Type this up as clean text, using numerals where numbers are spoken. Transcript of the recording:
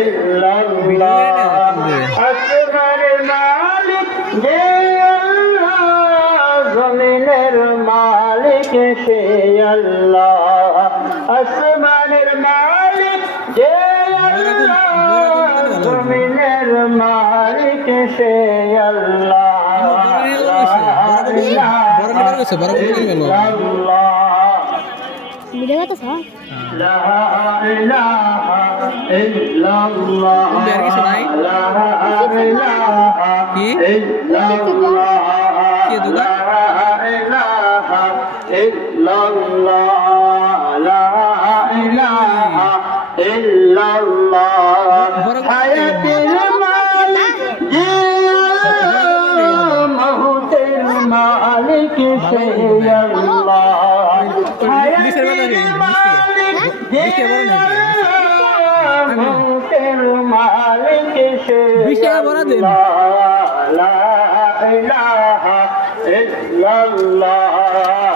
ইল্লাল্লাহ আসমানের মালিক যে আল্লাহ জমিনের মালিক সে আল্লাহ আসমানের মালিক যে আল্লাহ জমিনের মালিক সে আল্লাহ لا إله إلا الله لا إله إلا الله لا إله إلا الله لا إله إلا الله حياة المالك موت المالك شيء الله حياة المالك موت المالك شيء الله لا إله إلا الله